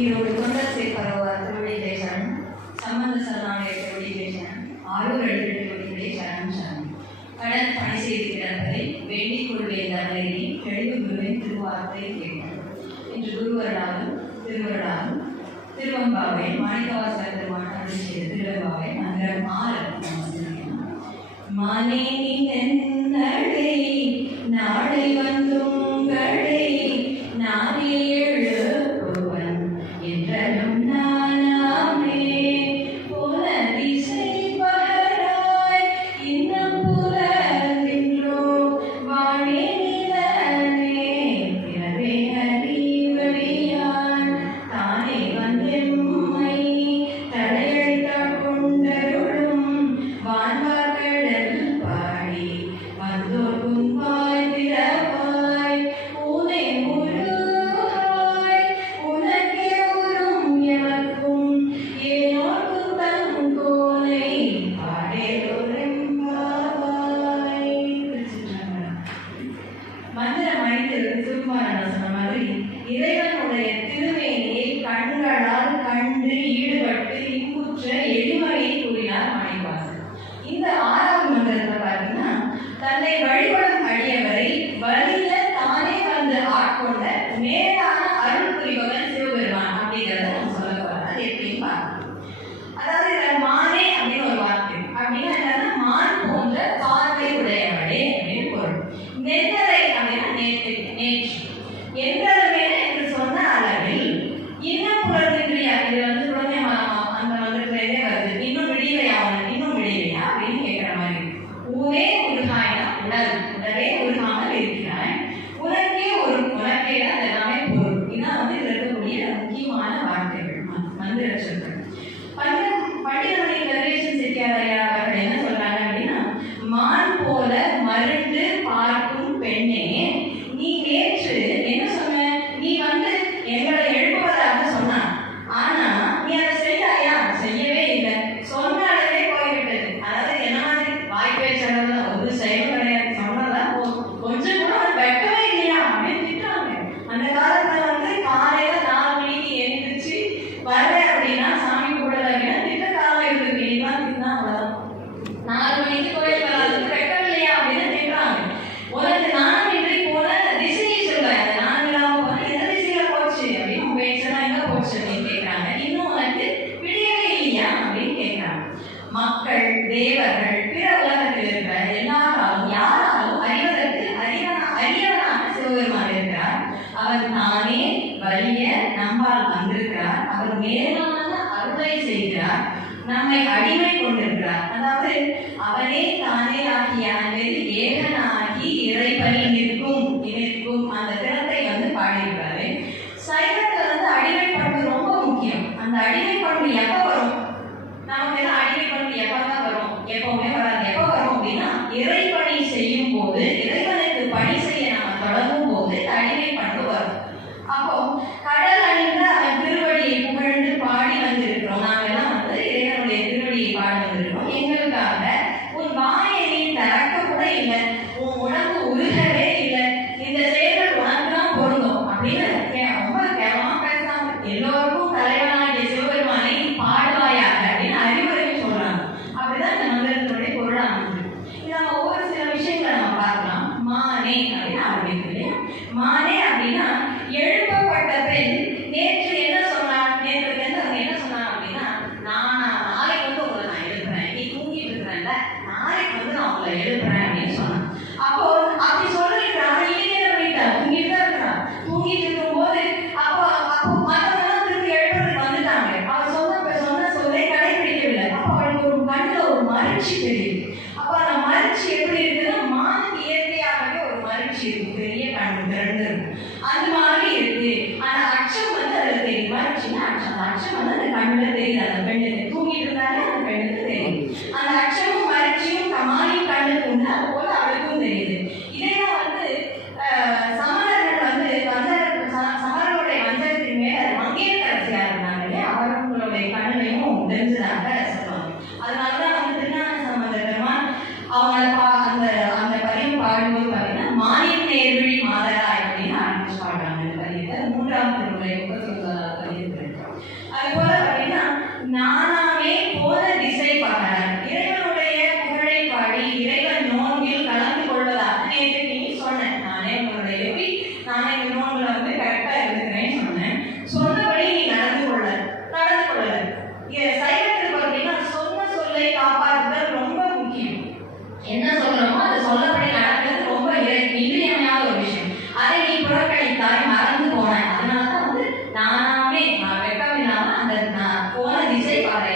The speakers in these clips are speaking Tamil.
ఈరోజు కొండసేపు అతనుడి చేశాను సంబంధ சரணாலயத்தோடு பேசினான் ஆரூர் எழுதிட்டு சரணம் சரணம். கடல் பணி செய்திருக்கிறவரை வேண்டிக் கொள்வேன் அவரையே தெளிவு முருகன் திருவார்த்தை கேட்டார். இன்று குருவராகவும் திருவராகவும் திருவம்பாவை மாணிக்கவாசகர் திருமணம் அனுப்பிய திருவம்பாவை நகர மாலை மாலே வந்து அவர் மேலான அருளை செய்கிறார் நம்மை அடிமை கொண்டிருக்கிறார். அதாவது அவரே தானே ஆகிய அன்பில் ஏகனாகி இறைபணி நிற்கும் நிற்கும் அந்த தமிழரை நல்ல 我问你这一块。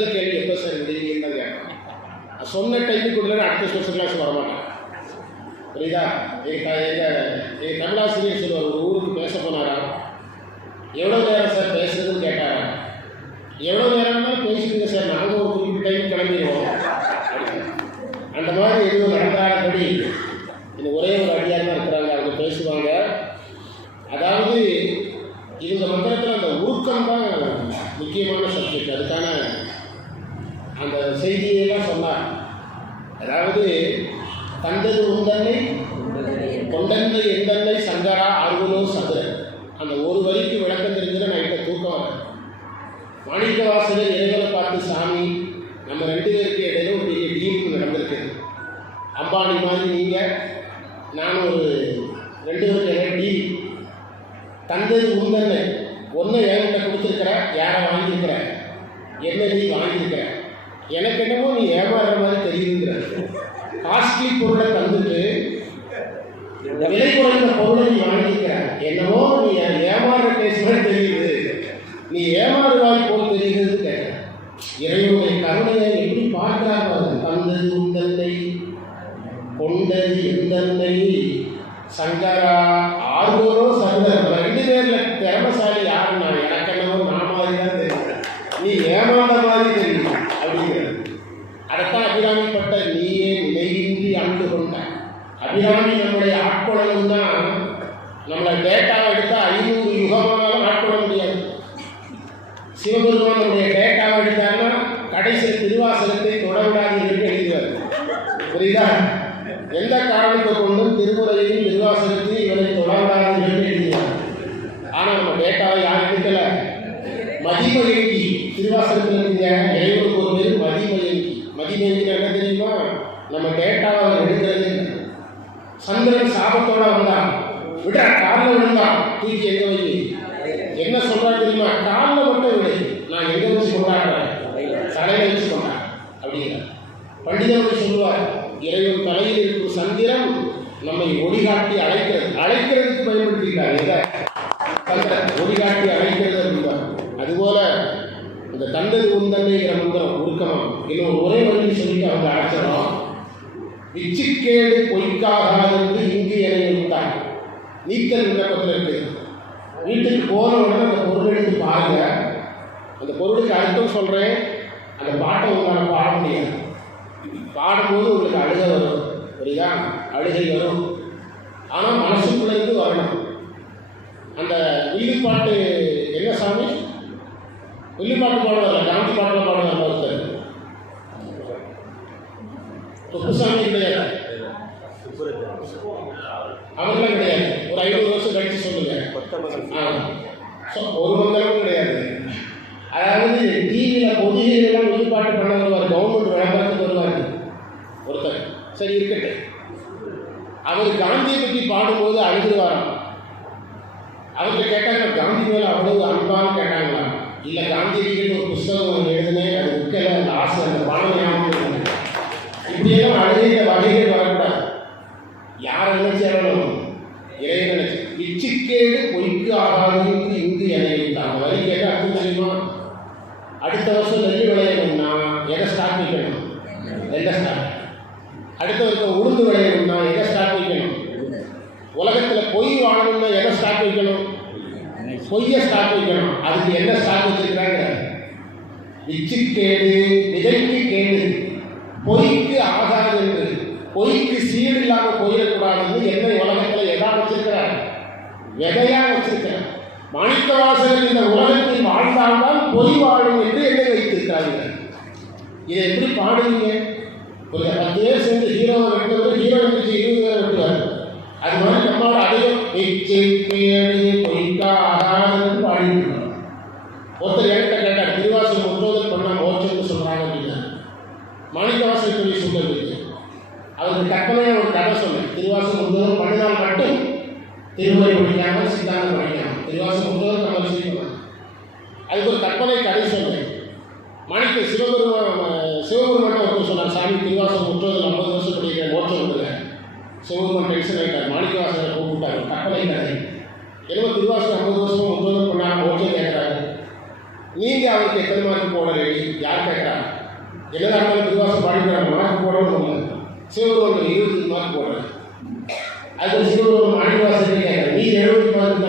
முதல் கேள்வி எப்போ சார் முடியுங்கன்னு தான் கேட்டேன் சொன்ன டைமுக்கு கொடுத்தா அடுத்த ஸ்பெஷல் கிளாஸ் வரமாட்டேன். புரியுதா? எங்கள் எங்கள் எங்கள் தமிழாசிரியர் சொல்லுவார் ஒரு ஊருக்கு பேச போனாரா? எவ்வளோ நேரம் முகமது சந்திரன் அந்த ஒரு வரிக்கு விளக்கம் நான் நைட்டில் தூக்கம் வரேன் மாணிக்க வாசலில் இறைவனை பார்த்து சாமி நம்ம ரெண்டு பேருக்கு இடையில ஒரு பெரிய டீமுக்கு நடந்திருக்கு. அம்பானி மாதிரி நீங்கள் நான் ஒரு ரெண்டு பேருக்கு டீம் தந்தது உந்தன்னு ஒன்று என்கிட்ட கொடுத்துருக்குற யாரை வாங்கியிருக்கிற? என்ன நீ வாங்கியிருக்கிற? எனக்கு என்னமோ நீ ஏமாறுற மாதிரி தெரியுதுங்கிற. காஸ்ட்லி பொருளை தந்துட்டு விலை குறைந்த பொருளை என்னவோ டேட்டாவை எடுத்தால் ஐநூறு யுகமானாலும் ஆட்கொள்ள முடியாது. சிவபெருமானுடைய டேட்டாவை எடுத்தாங்கன்னா கடைசி திருவாசகத்தை தொடவிடாதீர்கள் எழுதுவார் புரியுதா? எந்த காரணத்தை கொண்டும் திருமுறையையும் திருவாசகத்தையும் இவரை என்று எழுதுவார் ஆனால் நம்ம டேட்டாவை யாரும் எடுக்கல? மதிமயங்கி. திருவாசகத்தில் இருந்த இறைவனுக்கு ஒரு பேர் மதிமயங்கி. மதிமயங்கி என்ன தெரியுமா? நம்ம டேட்டாவை எடுக்கிறது சந்திரன் சாபத்தோட வந்தான். விட காலில் விழுந்தான் தூக்கி எங்க வை? என்ன சொல்றா தெரியுமா? காலில் மட்டும் விடு நான் எங்க வச்சு கொண்டாடுறேன் தலையில வச்சு கொண்டாடுறேன் அப்படிங்கிற. பண்டிதர்கள் சொல்லுவார் இறைவன் தலையில் இருக்கும் சந்திரன் நம்மை ஒளிகாட்டி அழைக்கிறது. அழைக்கிறதுக்கு பயன்படுத்திக்கிட்டாங்க எதை? ஒளிகாட்டி அழைக்கிறது அப்படிம்பார். அதுபோல இந்த தந்தது உந்தன்னைங்கிற மந்திரம் உருக்கமா இன்னும் ஒரே வழி சொல்லிட்டு அவங்க அழைச்சிடும் விச்சிக்கேடு பொய்க்காகாதென்று இங்கு என இருந்தார் நீக்கல் விண்ணப்பத்தில் இருக்கு. வீட்டுக்கு போன உடனே அந்த பொருள் எடுத்து பாருங்க. அந்த பொருளுக்கு அர்த்தம் சொல்கிறேன் அந்த பாட்டை உங்களால் பாட முடியாது. பாடும்போது உங்களுக்கு அழுகை வரும். புரியுதா? அழுகை வரும். ஆனால் மனசுக்குள்ளேருந்து வரணும். அந்த வில்லுப்பாட்டு என்ன சாமி? வில்லுப்பாட்டு பாடுவார் காந்தி பாட்டில் பாடுவார் ஒருத்தர். தொப்புசாமி இல்லையா? அவங்களாம் கிடையாது ஒரு ஐநூறு வருஷம் கழிச்சு சொல்லுங்க ஆ ஒரு மந்திரமும் கிடையாது. அதாவது டிவியில் பொதுகையெல்லாம் வில்லுப்பாட்டு பண்ண வருவார் கவர்மெண்ட் விளம்பரத்துக்கு வருவார். ஒருத்தர். சரி இருக்கட்டும். அவர் காந்தியை பற்றி பாடும்போது அழுதுருவாராம். அவர்கிட்ட கேட்டாங்க காந்தி மேலே அவ்வளவு அன்பான்னு கேட்டாங்களா? இல்லை காந்தியடிகள் ஒரு புஸ்தகம் எழுதினேன். அது விற்கல அந்த ஆசை அந்த பணம் ஞாபகம் இல்லை. இப்படியெல்லாம் அழுகிற வகைகள் வரக்கூடாது. யார் நினைச்சு அழணும் இறைவன் இச்சிக்கேடு பொய்க்கு ஆகாததுக்கு இங்கு என்னை வைத்தான் அந்த வரி கேட்டு அடுத்து தெரியுமா? அடுத்த வருஷம் நெல் விளையணும்னா எதை ஸ்டார்ட் வைக்கணும்? எந்த ஸ்டார்ட் அடுத்த வருஷம் உளுந்து விளையணும்னா எதை ஸ்டார்ட் வைக்கணும்? உலகத்தில் பொய் வாங்கணும்னா எதை ஸ்டார்ட் வைக்கணும்? பொய்யை ஸ்டார்ட் வைக்கணும். அதுக்கு என்ன ஸ்டார்ட் வச்சிருக்காங்க விச்சுக்கேடு விதைக்கு கேடு. பொய்க்கு ஆகாது என்று பொய்க்கு சீடு இல்லாமல் போயிடக்கூடாதுன்னு என்னை உலகத்தில் எதா வச்சிருக்கிறார் எதையா வச்சிருக்கிறார்? மாணிக்கவாசகர் இந்த உலகத்தில் வாழ்ந்தால்தான் பொய் வாழும் என்று என்னை வைத்திருக்கிறார்கள். இதை எப்படி பாடுவீங்க? ஒரு பத்து பேர் சேர்ந்து ஹீரோவை வெட்டுவது ஹீரோ இருந்துச்சு இருபது பேர் விட்டுவார். அது மாதிரி நம்மளோட அதையும் எச்சரிக்கையே பேடு பொய்க்கா ஆகாதுன்னு பாடிட்டு ஒருத்தர் என்கிட்ட கேட்டார் திருவாசகம் முற்றோதல் பண்ணா மோட்சம்னு சொல்கிறாங்க அப்படின்னா மாணிக்கவாசல் சொல்லி சொல்றது அவருக்கு கற்பனையாக ஒரு கதை சொன்னேன். திருவாசகம் முற்றோதல் பண்ணினால் மட்டும் திருமுறை படிக்காம சித்தாந்தம் படிக்காம திருவாசம் முழுவதும் நம்ம செய்யணும் அதுக்கு ஒரு கற்பனை கதை சொன்னேன் மாணிக்க சிவபெருமான் சிவபெருமான் ஒருத்தர் சொன்னார் சாமி திருவாசம் முற்றோதல் ஐம்பது வருஷம் படிக்கிற மோட்சம் இல்லை சிவபெருமான் டென்ஷன் ஆகிட்டார் மாணிக்கவாசகரை கூப்பிட்டார். கற்பனை கதை. என்னமோ திருவாசம் ஐம்பது வருஷம் முற்றோதல் பண்ணாங்க மோட்சம் கேட்குறாரு நீங்கள் அவருக்கு எத்தனை மார்க் போட ரெடி யார் கேட்குறாங்க என்னதான் இருந்தாலும் திருவாசம் பாடிக்கிறாங்க மார்க் போடணும் இல்லை. சிவபெருமான் இருபத்தி மார்க் போடுறேன் அது சிவபெருமான் மாணிக்கவாசகரே கேட்குறேன் நீ எழுபது மார்க்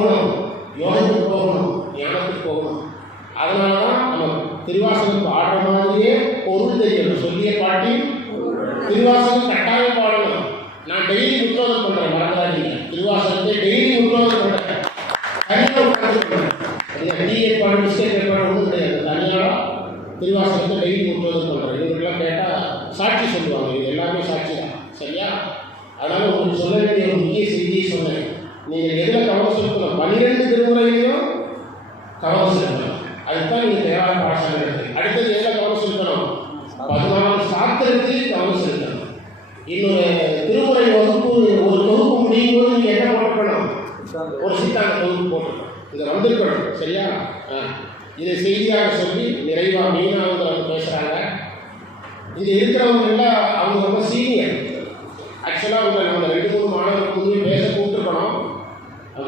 போகணும் யோகத்துக்கு போகணும் ஞானத்துக்கு போகணும். அதனால தான் நம்ம திருவாசகம் பாடுற மாதிரியே பொருள் தெரியணும். சொல்லிய பாட்டி திருவாசகம் கட்டாயம் பாடணும். நான் டெய்லி உத்தோதம் பண்ணுறேன் மறந்துடாதீங்க. திருவாசகத்தை டெய்லி உத்தோதம் பண்ணுறேன் டீ ஏற்பாடு பிஸ்கெட் ஏற்பாடு ஒன்றும் கிடையாது. தனியாக திருவாசகத்தை டெய்லி உத்தோதம் பண்ணுறேன் இவங்களுக்கெல்லாம் கேட்டால் சாட்சி சொல்லுவாங்க. இது எல்லாமே சாட்சி தான் சரியா? அதனால் உங்களுக்கு சொல்ல வேண்டிய ni llegué a la cámara solo con.